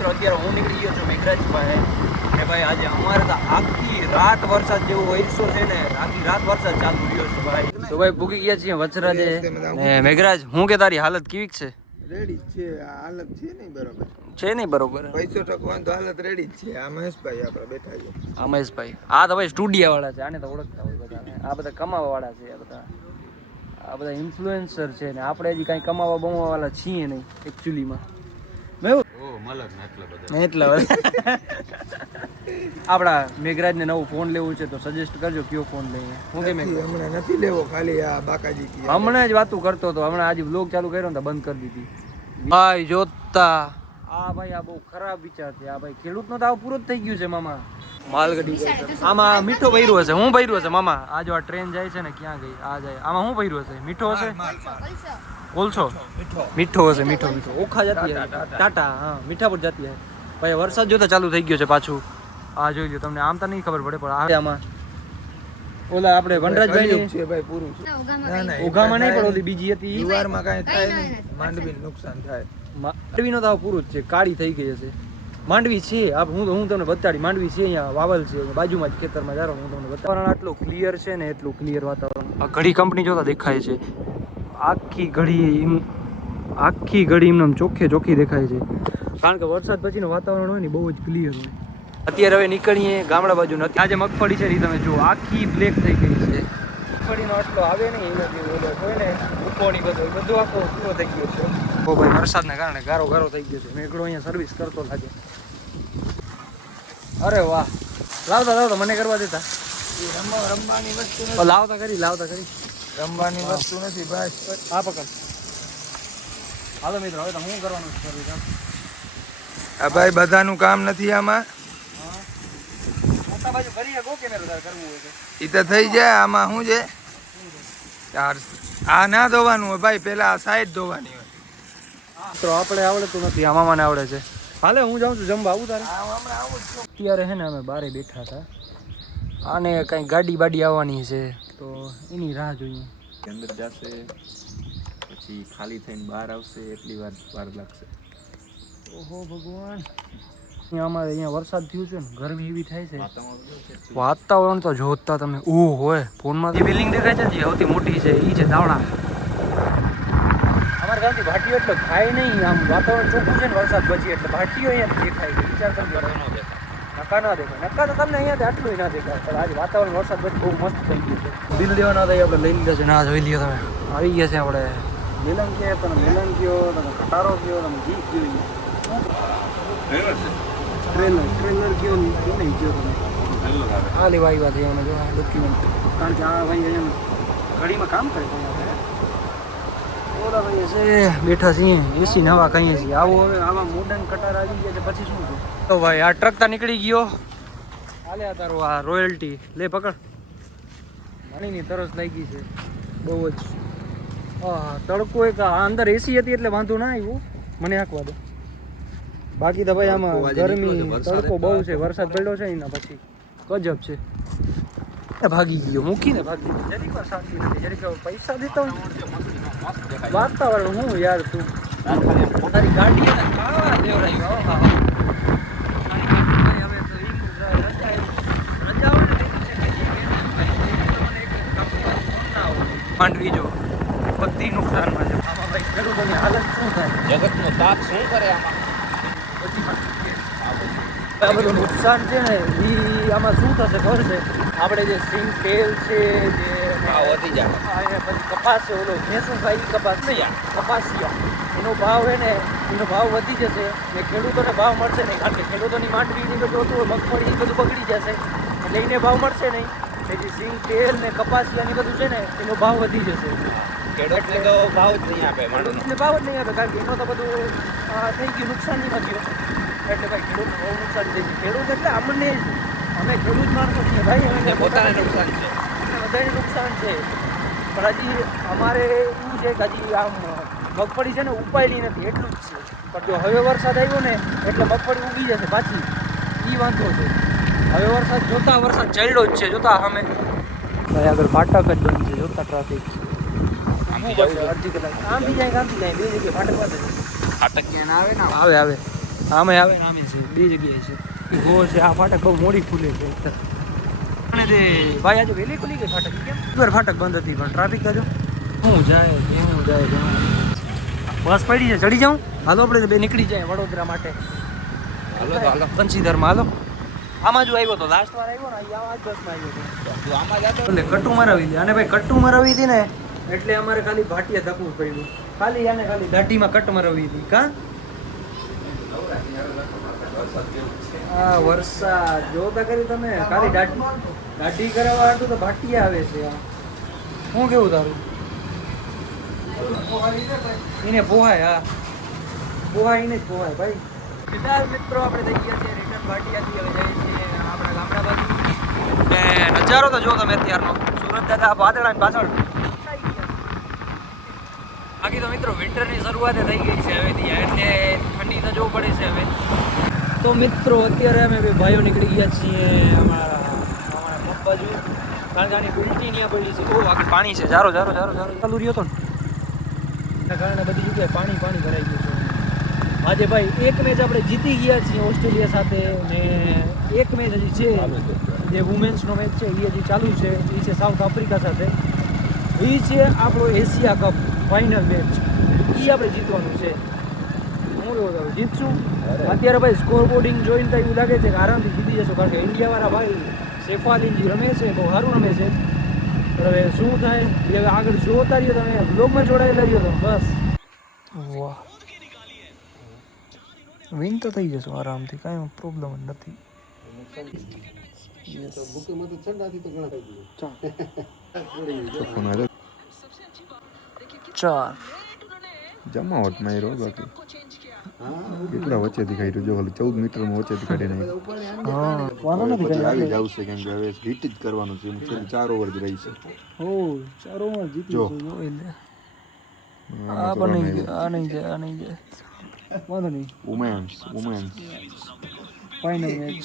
મિત્રો અત્યારે હું નીકળી ગયો છું મેઘરાજ પાસે કે ભાઈ આજે અમારે તો આખી રાત વરસાદ જેવો વરસો છે ને આખી રાત વરસાદ ચાલુ રહ્યો છે ભાઈ. તો ભાઈ ભૂગી ગયા છીએ વચરાજે ને મેઘરાજ હું કે તારી હાલત કેવી છે? રેડી છે હાલત છે નહીં બરોબર છે નહીં બરોબર પૈસો ટકવાનું તો હાલત રેડી જ છે. આ મહેશભાઈ આપણે બેઠા છે. આ મહેશભાઈ આ તો ભાઈ સ્ટુડિયો વાળા છે, આને તો ઓળખતા હોય બધા. આ બધા કમાવા વાળા છે, આ બધા ઇન્ફ્લુએન્સર છે ને આપણે હજી કાંઈ કમાવા બમાવા વાળા છીએ નહીં એકચ્યુઅલીમાં. એટલા આપણા મેઘરાજને નવું ફોન લેવું છે તો સજેસ્ટ કરજો કયો ફોન લઈએ. હું કે હમણાં નથી લેવો, ખાલી આ બાકાજી હમણાં જ વાતું કરતો હતો. હમણાં આજે બ્લોગ ચાલુ કર્યો ને તો બંધ કરી દીધી. ભાઈ જોતા આ ભાઈ આ બહુ ખરાબ વિચાર છે. આ ભાઈ ખેડૂતનો તો આવ પૂરો જ થઈ ગયું છે મામા. માલગાડી આમાં મીઠો ભર્યો હશે. હું ભર્યો હશે મામા? આ જો આ ટ્રેન જાય છે ને ક્યાં ગઈ? આ જાય આમાં હું ભર્યો હશે? મીઠો હશે? કોલસો મીઠો હશે. મીઠો ઓખા જતી હે ટાટા. હા મીઠાપુર જતી હે ભાઈ. વરસાદ જોતા ચાલુ થઈ ગયો છે પાછું. આ જોઈ લો તમને. આમ તો નહીં ખબર પડે પણ આમાં ઓલા આપણે વનરાજભાઈ છે ભાઈ પૂરું છે. ના ના ઉગામાં નહીં પણ ઓલી બીજી હતી જુવારમાં કાંઈ થાય નહીં, માંડવીને નુકસાન થાય. માંડવીનો તો પૂરું જ છે. કાળી થઈ ગઈ હશે. માંડવી છે હું તમને બતાડી. માંડવી છે અહીંયા વાવલ છે બાજુમાં જ ખેતરમાં જારો. હું તમને વાતાવરણ આટલું ક્લિયર છે ને એટલું ક્લિયર વાતાવરણ. આ ઘડી કંપની જોતા દેખાય છે. આખી ઘડી એમને ચોખ્ખે ચોખ્ખી દેખાય છે કારણ કે વરસાદ પછીનું વાતાવરણ હોય ને બહુ જ ક્લિયર હોય. અત્યારે હવે નીકળીએ ગામડા બાજુ. આજે મગફળી છે તમે જુઓ આખી બ્લેક થઈ ગઈ છે. મગફળીનો આટલો આવે નહીં એનાથી હોય ને ઉકોણી બધું આખો પૂરો થઈ ગયો છે. ઓ ભાઈ વરસાદના કારણે ગારો થઈ ગયો છે. મેઘડો અહીંયા સર્વિસ કરતો લાગે. અરે વાહ લાવતા મને કરવા દેતા. રમવાની વસ્તુ નથી. લાવતા કરી રમવાની વસ્તુ નથી ભાઈ. આ પકડ. હાલો મિત્રો હવે તો હું કરવાનું છે સર્વિસ. આ ભાઈ બધાનું કામ નથી આમાં. મોટા બાજુ કરી શકો કેમેરો કરવું હોય તો એ તો થઈ જાય. આમાં શું છે આ ના ધોવાનું હોય ભાઈ, પેલા આ સાઈડ ધોવાની હોય. તો આપણે આવડતું નથી. આ મામાને આવડે છે. હાલે હું જાઉં છું જમવા. આવું તારે? અત્યારે હે ને અમે બારે બેઠા હતા. આને કંઈ ગાડી બાડી આવવાની છે તો એની રાહ જોઈએ. અંદર જશે પછી ખાલી થઈને બહાર આવશે એટલી વાર લાગશે. ઓહો ભગવાન. અમારે અહીંયા વરસાદ થયું છે ને ગરમી એવી થાય છે. વાતાવરણ તો જોતા તમે હોય ફોનમાં જે બિલ્ડિંગ દેખાય છે જે સૌથી મોટી છે એ છે દાવડા. અમારા ગામથી ભાટીઓ એટલે થાય નહીં. આમ વાતાવરણ ચોખ્ખું છે ને વરસાદ પછી એટલે ભાટીઓ અહીંયા દેખાય છે. વિચાર કરજો. નકા ના દેખાય. નકા તો તમને અહીંયાથી આટલું ના દેખાય પણ આજે વાતાવરણ વરસાદ પછી બહુ મસ્ત થઈ ગયું છે. બિલ દેવાના હતા આપણે લઈ લીધા છે. ના જોઈ લ્યો તમે આવી ગયા છે આપણે. મેલન કે તમે મેલન કયો તમે કટારો કયો તમે જીપ કયો ટ્રેલર કયો નહીં કયો તમે આ લેવા આવ્યા છે અમે જો આ ડોક્યુમેન્ટ. કારણ કે આ ભાઈ અહીંયા ઘડીમાં કામ કરે ઓલા ભાઈ છે બેઠા છીએ એસી નવા કહીએ છીએ. આવો હવે આવા મોડર્ન કટાર આવી ગયા છે પછી શું છે. તો ભાઈ આ ટ્રક તો નીકળી ગયો. હાલે આ તારો આ રોયલ્ટી લે પકડ. પાણીની તરસ લાગી છે બહુ જ. તડકો એક અંદર એસી હતી એટલે વાંધો ના આવ્યો મને આંકવા દે. બાકી તો ભાઈ આમાં ગરમી તડકો બહુ છે. વરસાદ પડ્યો છે એના પછી ગજબ છે. ભાગી ગયો મૂકીને ભાગી ગયો. જરીક વાર શાંતિ નથી. જરીક પૈસા દેતા હોય વાતાવરણ હું યાર તું તારી ગાડી ખાવા દેવડાવ્યો. માંડવી જો બધી નુકસાનમાં છે. આમાં ભાઈ ખેડૂતોની હાલત શું થાય? જગતનો તાપ શું કરે આમાં? આ બધું નુકસાન છે ને એ આમાં શું થશે ખબર છે? આપણે જે સિંગ તેલ છે જે વધી જાય પછી કપાસ છે ઓલો ભેંસું ખાઈ કપાસ નહીં કપાસિયા એનો ભાવ છે ને એનો ભાવ વધી જશે ને ખેડૂતોને ભાવ મળશે નહીં. કારણ કે ખેડૂતોની માંડવીની બધું હતું મગફળી બધું બગડી જશે એટલે એને ભાવ મળશે નહીં. પછી સિંગ તેલ ને કપાસિયાની બધું છે ને એનો ભાવ વધી જશે. ખેડૂતને તો ભાવ જ નહીં આપે. ખેડૂતને ભાવ જ નહીં આપે કારણ કે એનો તો બધું થઈ ગયું નુકસાનીમાં ગયું. એટલે ભાઈ ખેડૂતને બહુ નુકસાન થઈ ગયું. ખેડૂત એટલે અમને અમે ખેડૂત માણસો છીએ ભાઈ. અમે પોતાને નુકસાન છે. બધાને નુકસાન છે પણ હજી અમારે એવું છે કે હજી આમ મગફળી છે ને ઉપાડી નથી એટલું જ છે. પણ જો હવે વરસાદ આવ્યો ને એટલે મગફળી ઉગી જશે પાછી. એ વાંધો છે. હવે વરસાદ ચડ્યો જ છે જોતા અમે ભાઈ આગળ ફાટક જ બંધ છે જોતા ટ્રાફિક. અડધી કલાક આમ બી જાય બે જગ્યાએ ફાટક પાસે ફાટક ક્યાં આવે ને આવે આમે આવે ને આમે છે, બે જગ્યાએ છે. ગો છે આ ફાટક બહુ મોડી ખુલે છે. અને તે ભાઈ આજે વહેલી ખુલી ગઈ ફાટક કેમ? બર ફાટક બંધ હતી પણ ટ્રાફિક કાજો હું જાય બસ પડી છે, ચડી જાઉં? હાલો આપણે બે નીકળી જાય વડોદરા માટે. હાલો કંચીધરમાં હાલો. આમાં જો આવ્યો તો લાસ્ટ વાર આવ્યો ને આ જ બસમાં આવ્યો હતો. આમાં જાતો એટલે કટ્ટુ મરાવી દે અને ભાઈ કટ્ટુ મરાવી હતી ને એટલે અમારે ખાલી ભાટિયા ધકવું પડ્યું. ખાલી આને ખાલી દાઢીમાં કટ મરાવી હતી કા આ વરસાદ જોતા કરી તમે ખાલી દાઢી કરાવવા હાટું તો ભાટિયા આવે છે. શું કેવું તારું? એને પોહાય હા પોહાય એને જ પોહાય ભાઈ. વિદાય મિત્રો આપણે થઈ ગયા છે રિટર્ન ભાટિયાથી હવે જઈએ છીએ આપણા ગામડા બાજુ. ને નજારો તો જો તમે અત્યારનો સુરત દાદા વાદળા પાછળ. બાકી તો મિત્રો વિન્ટરની શરૂઆત થઈ ગઈ છે હવેથી એટલે ઠંડી તો જોવું પડે છે હવે. તો મિત્રો અત્યારે અમે બે ભાઈઓ નીકળી ગયા છીએ અમારા પંપ બાજુ કારણ કે આની બિલ્ટી ત્યાં પડી છે. બહુ બાકી પાણી છે જારો ચાલુ રહ્યો હતો ને એના કારણે બધી જગ્યાએ પાણી ભરાઈ ગયું છે. આજે ભાઈ એક મેચ આપણે જીતી ગયા છીએ ઓસ્ટ્રેલિયા સાથે ને એક મેચ હજી છે જે વુમેન્સનો મેચ છે એ હજી ચાલુ છે. એ છે સાઉથ આફ્રિકા સાથે. એ છે આપણો એશિયા કપ ફાઇનલ મેચ. એ આપણે જીતવાનું છે. હું કેવું જીતશું અત્યારે ભાઈ સ્કોર બોર્ડિંગ જોઈને તો એવું લાગે છે કે આરામથી જીતી જશો કારણ કે ઇન્ડિયાવાળા ભાઈ સેફાલીજી રમે છે બહુ સારું રમે છે. હવે શું થાય એ હવે આગળ જોતા રહ્યો તમે બ્લોગમાં જોડાયેલા રહ્યો તમે બસ. વાહ વિન તો થઈ જશું આરામથી કાંઈ પ્રોબ્લેમ જ નથી. ચાર જમાવટ માર્યો બાકી કેટલા વચ્ચેથી ખાઈ જો ખાલી 14 મીટરમાં વચ્ચેથી કાઢી નાખ્યું. હા વાંધો નથી પછી આવી જ આવશે કેમ કે હવે હિટ જ કરવાનું છે. છેલ્લી 4 ઓવર જ રહી છે. ઓ 4 ઓવર જીતી જો. જશે જોઈ લે. આ પણ નહીં જાય આ નહીં જાય વાંધો નહીં. Women's final match